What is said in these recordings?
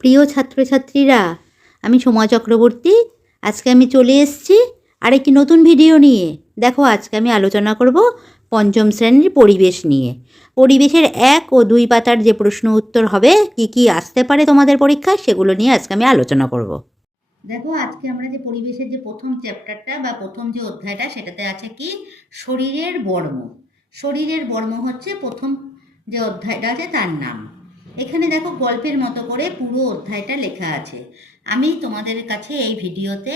প্রিয় ছাত্রছাত্রীরা, আমি সোমা চক্রবর্তী। আজকে আমি চলে এসেছি আরেকটি নতুন ভিডিও নিয়ে। দেখো, আজকে আমি আলোচনা করব পঞ্চম শ্রেণীর পরিবেশ নিয়ে। পরিবেশের 1 ও 2 পাতার যে প্রশ্ন উত্তর হবে, কি আসতে পারে তোমাদের পরীক্ষায়, সেগুলো নিয়ে আজকে আমি আলোচনা করব। দেখো, আজকে আমরা যে পরিবেশের যে প্রথম চ্যাপ্টারটা বা প্রথম যে অধ্যায়টা, সেটাতে আছে কি শরীরের বর্ম। শরীরের বর্ম হচ্ছে প্রথম যে অধ্যায়টা আছে তার নাম। এখানে দেখো গল্পের মতো করে পুরো অধ্যায়টা লেখা আছে। আমি তোমাদের কাছে এই ভিডিওতে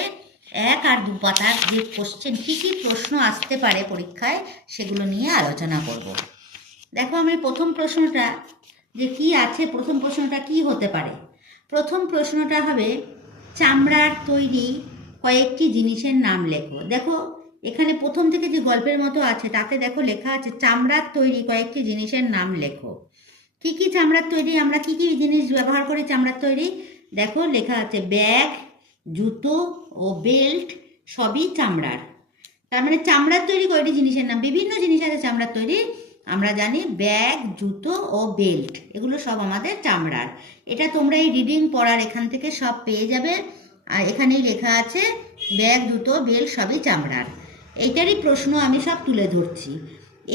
1 আর 2 পাতার যে কোশ্চেন, কী প্রশ্ন আসতে পারে পরীক্ষায়, সেগুলো নিয়ে আলোচনা করব। দেখো, আমি প্রথম প্রশ্নটা যে কি আছে, প্রথম প্রশ্নটা কি হতে পারে। প্রথম প্রশ্নটা হবে চামড়ার তৈরি কয়েকটি জিনিসের নাম লেখো। দেখো, এখানে প্রথম থেকে যে গল্পের মতো আছে তাতে দেখো লেখা আছে চামড়ার তৈরি কয়েকটি জিনিসের নাম লেখো। কি চামড়ার তৈরি, আমরা কি জিনিস ব্যবহার করি চামড়ার তৈরি? দেখো লেখা আছে ব্যাগ, জুতো ও বেল্ট সবই চামড়ার। তার মানে চামড়ার তৈরি কয়েকটি জিনিসের নাম, বিভিন্ন জিনিস আছে চামড়ার তৈরি। আমরা জানি ব্যাগ, জুতো ও বেল্ট, এগুলো সব আমাদের চামড়ার। এটা তোমরা এই রিডিং পড়ার এখান থেকে সব পেয়ে যাবে। আর এখানেই লেখা আছে ব্যাগ, জুতো, বেল্ট সবই চামড়ার। এইটারই প্রশ্ন আমি সব তুলে ধরছি।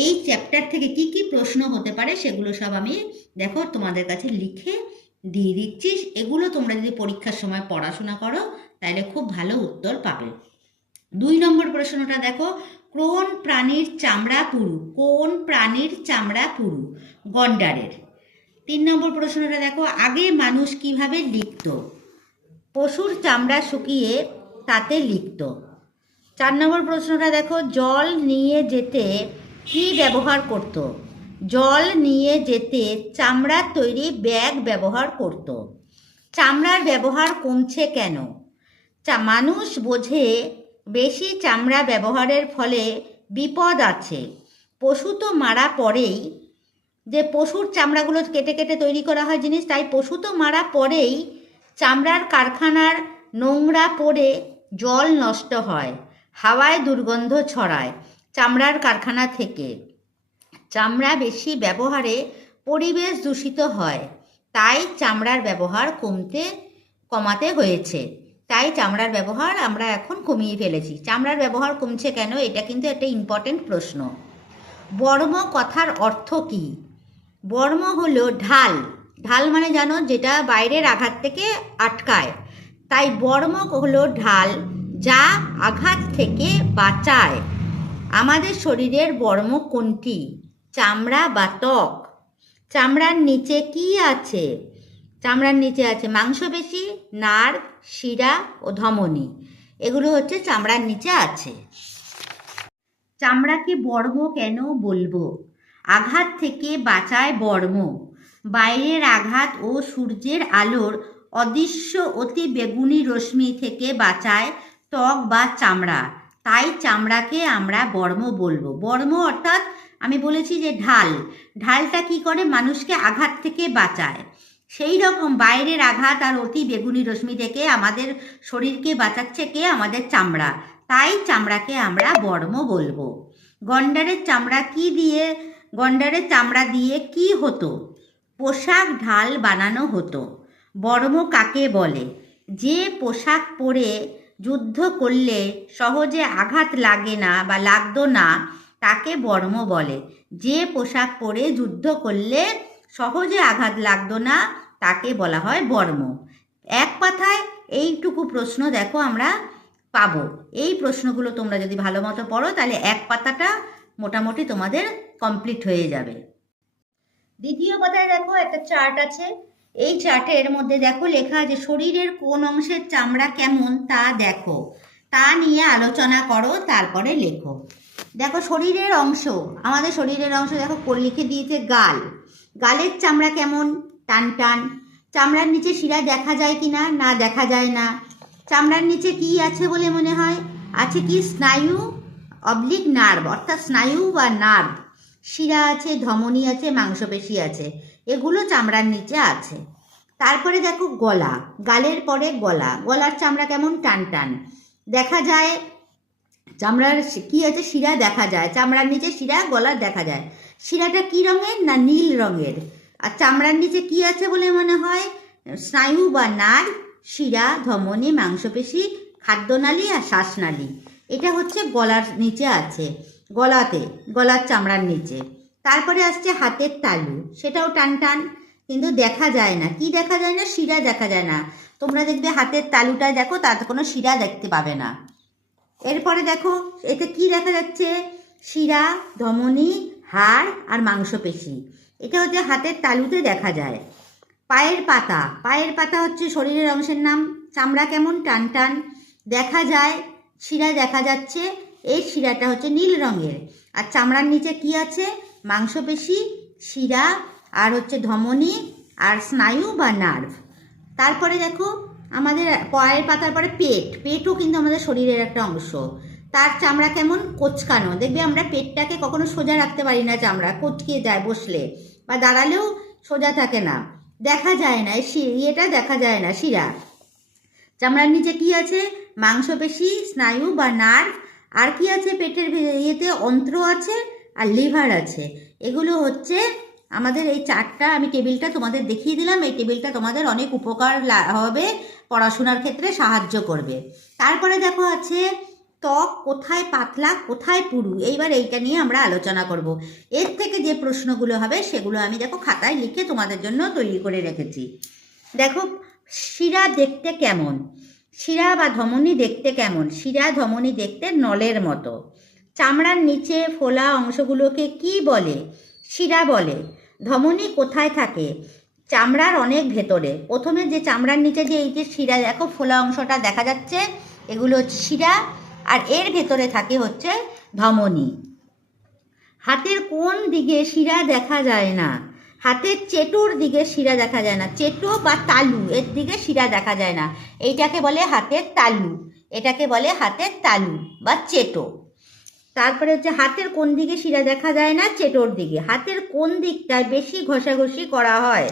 এই চ্যাপ্টার থেকে কি প্রশ্ন হতে পারে সেগুলো সব আমি দেখো তোমাদের কাছে লিখে দিয়ে দিচ্ছি। এগুলো তোমরা যদি পরীক্ষার সময় পড়াশোনা করো তাহলে খুব ভালো উত্তর পাবে। 2 নম্বর প্রশ্নটা দেখো, কোন প্রাণীর চামড়া পুরু? কোন প্রাণীর চামড়া পুরু? গন্ডারের। 3 নম্বর প্রশ্নটা দেখো, আগে মানুষ কিভাবে লিখত? পশুর চামড়া শুকিয়ে তাতে লিখত। 4 নম্বর প্রশ্নটা দেখো, জল নিয়ে যেতে কি ব্যবহার করত? জল নিয়ে যেতে চামড়ার তৈরি ব্যাগ ব্যবহার করত। চামড়ার ব্যবহার কমছে কেন? মানুষ বোঝে বেশি চামড়া ব্যবহারের ফলে বিপদ আছে। পশু তো মারা পড়েই, যে পশুর চামড়াগুলো কেটে কেটে তৈরি করা হয় জিনিস, তাই পশু তো মারা পড়েই চামড়ার কারখানার নোংরা পড়ে জল নষ্ট হয়, হাওয়ায় দুর্গন্ধ ছড়ায় চামড়ার কারখানা থেকে। চামড়া বেশি ব্যবহারে পরিবেশ দূষিত হয়, তাই চামড়ার ব্যবহার কমাতে হয়েছে। তাই চামড়ার ব্যবহার আমরা এখন কমিয়ে ফেলেছি। চামড়ার ব্যবহার কমছে কেন, এটা কিন্তু একটা ইম্পর্টেন্ট প্রশ্ন। বর্ম কথার অর্থ কী? বর্ম হলো ঢাল। ঢাল মানে জানো, যেটা বাইরের আঘাত থেকে আটকায়। তাই বর্ম হলো ঢাল যা আঘাত থেকে বাঁচায়। আমাদের শরীরের বর্ম কোনটি? চামড়া বা ত্বক। চামড়ার নিচে কি আছে? চামড়ার নিচে আছে মাংসপেশি, নার্ভ, শিরা ও ধমনী। এগুলো হচ্ছে চামড়ার নিচে আছে। চামড়াকে বর্ম কেন বলবো? আঘাত থেকে বাঁচায় বর্ম। বাইরের আঘাত ও সূর্যের আলোর অদৃশ্য অতি বেগুনি রশ্মি থেকে বাঁচায় ত্বক বা চামড়া। তাই চামড়াকে আমরা বর্ম বলবো। বর্ম অর্থাৎ আমি বলেছি যে ঢাল। ঢালটা কি করে? মানুষকে আঘাত থেকে বাঁচায়। সেই রকম বাইরের আঘাত আর অতি বেগুনি রশ্মি থেকে আমাদের শরীরকে বাঁচাচ্ছে কে? আমাদের চামড়া। তাই চামড়াকে আমরা বর্ম বলবো। গন্ডারের চামড়া দিয়ে কি হতো? পোশাক, ঢাল বানানো হতো। বর্ম কাকে বলে? যে পোশাক পরে যুদ্ধ করলে সহজে আঘাত লাগে না বা লাগতো না, তাকে বর্ম বলে। যে পোশাক পরে যুদ্ধ করলে সহজে আঘাত লাগতো না, তাকে বলা হয় বর্ম। এক কথায় এইটুকু প্রশ্ন দেখো আমরা পাবো। এই প্রশ্নগুলো তোমরা যদি ভালো মতো পড়ো তাহলে 1 পাতাটা মোটামুটি তোমাদের কমপ্লিট হয়ে যাবে। দ্বিতীয় পাতায় দেখো একটা চার্ট আছে। এই চার্টের মধ্যে দেখো লেখা আছে শরীরের কোন অংশের চামড়া কেমন তা দেখো, তা নিয়ে আলোচনা করো, তারপরে লেখো। দেখো শরীরের অংশ, আমাদের শরীরের অংশ দেখো লিখে দিয়েছে গাল। গালের চামড়া কেমন? টান টান। চামড়ার নিচে শিরা দেখা যায় কি না? না, দেখা যায় না। চামড়ার নিচে কি আছে বলে মনে হয়? আছে কি? স্নায়ু অবলিক নার্ভ, অর্থাৎ স্নায়ু বা নার্ভ। শিরা আছে, ধমনী আছে, মাংসপেশি আছে, এগুলো চামড়ার নিচে আছে। তারপরে দেখো গলা। গালের পরে গলা। গলার চামড়া কেমন? টান টান। দেখা যায় চামড়ার কি আছে? শিরা দেখা যায়। চামড়ার নিচে শিরা, গলার দেখা যায়। শিরাটা কি রঙের? না, নীল রঙের। আর চামড়ার নিচে কি আছে বলে মনে হয়? স্নায়ু বা নার্ভ, শিরা, ধমনী, মাংসপেশি, খাদ্যনালী আর শ্বাসনালী। এটা হচ্ছে গলার নিচে আছে, গলার চামড়ার নিচে। তারপরে আসছে হাতের তালু, সেটাও টান টান, কিন্তু দেখা যায় না। কি দেখা যায় না? শিরা দেখা যায় না। তোমরা দেখবে হাতের তালুটায় দেখো, তাতে কোনো শিরা দেখতে পাবে না। এরপরে দেখো এতে কি দেখা যাচ্ছে? শিরা, ধমনী, হাড় আর মাংসপেশি। এটা হচ্ছে হাতের তালুতে দেখা যায়। পায়ের পাতা হচ্ছে শরীরের অংশের নাম। চামড়া কেমন? টান টান, দেখা যায়, শিরা দেখা যাচ্ছে। এই শিরাটা হচ্ছে নীল রঙের। আর চামড়ার নিচে কি আছে? মাংসপেশি, শিরা আর হচ্ছে ধমনী আর স্নায়ু বা নার্ভ। তারপরে দেখো আমাদের পায়ের পাতার পরে পেটও কিন্তু আমাদের শরীরের একটা অংশ। তার চামড়া কেমন? কোঁচকানো। দেখবে আমরা পেটটাকে কখনো সোজা রাখতে পারি না, চামড়া কোঁচকে যায় বসলে বা দাঁড়ালেও সোজা থাকে না, দেখা যায় না। ইয়েটা দেখা যায় না, শিরা। চামড়ার নিচে কি আছে? মাংসপেশি, স্নায়ু বা নার্ভ। আর কি আছে পেটের ইয়েতে? অন্ত্র আছে আর লিভার আছে। এগুলো হচ্ছে আমাদের এই চারটা। আমি টেবিলটা তোমাদের দেখিয়ে দিলাম। এই টেবিলটা তোমাদের অনেক উপকার হবে, পড়াশোনার ক্ষেত্রে সাহায্য করবে। তারপরে দেখো আছে ত্বক কোথায় পাতলা, কোথায় পুরু। এইবার এইটা নিয়ে আমরা আলোচনা করব। এর থেকে যে প্রশ্নগুলো হবে সেগুলো আমি দেখো খাতায় লিখে তোমাদের জন্য তৈরি করে রেখেছি। দেখো শিরা দেখতে কেমন? শিরা বা ধমনী দেখতে কেমন? শিরা ধমনী দেখতে নলের মতো। চামড়ার নিচে ফোলা অংশগুলোকে কি বলে? শিরা বলে। ধমনী কোথায় থাকে? চামড়ার অনেক ভেতরে। প্রথমে যে চামড়ার নিচে যে এই যে শিরা দেখো, ফোলা অংশটা দেখা যাচ্ছে, এগুলো হচ্ছে শিরা। আর এর ভেতরে থাকে হচ্ছে ধমনী। হাতের কোন দিকে শিরা দেখা যায় না? হাতের চেটোর দিকে শিরা দেখা যায় না। চেটো বা তালু, এর দিকে শিরা দেখা যায় না। এইটাকে বলে হাতের তালু, এটাকে বলে হাতের তালু বা চেটো। তারপরে হচ্ছে হাতের কোন দিকে শিরা দেখা যায় না? চেটোর দিকে। হাতের কোন দিকটায় বেশি ঘষাঘষি করা হয়?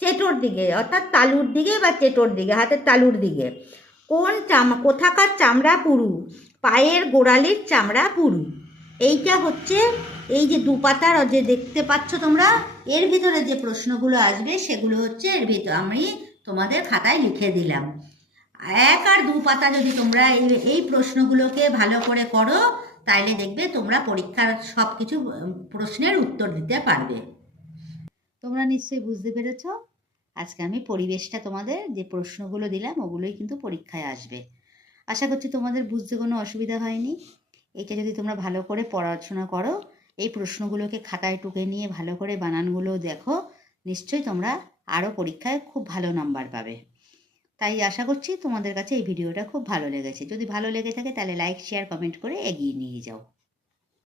চেটোর দিকে, অর্থাৎ তালুর দিকে বা চেটোর দিকে, হাতের তালুর দিকে। কোথাকার চামড়া পুরু? পায়ের গোড়ালির চামড়া পুরু। এইটা হচ্ছে এই যে দুপাতার যে দেখতে পাচ্ছ তোমরা, এর ভিতরে যে প্রশ্নগুলো আসবে সেগুলো হচ্ছে এর ভিতর আমি তোমাদের খাতায় লিখে দিলাম। 1 আর 2 পাতা যদি তোমরা এই প্রশ্নগুলোকে ভালো করে করো, তাইলে দেখবে তোমরা পরীক্ষার সব কিছু প্রশ্নের উত্তর দিতে পারবে। তোমরা নিশ্চয়ই বুঝতে পেরেছ। আজকে আমি পরিবেশটা তোমাদের যে প্রশ্নগুলো দিলাম ওগুলোই কিন্তু পরীক্ষায় আসবে। আশা করছি তোমাদের বুঝতে কোনো অসুবিধা হয়নি। এটা যদি তোমরা ভালো করে পড়াশোনা করো, এই প্রশ্নগুলোকে খাতায় টুকে নিয়ে ভালো করে বানানগুলো দেখো, নিশ্চয়ই তোমরা আরও পরীক্ষায় খুব ভালো নাম্বার পাবে। তাই আশা করছি তোমাদের কাছে এই ভিডিওটা খুব ভালো লেগেছে। যদি ভালো লেগে থাকে তাহলে লাইক, শেয়ার, কমেন্ট করে এগিয়ে নিয়ে যাও।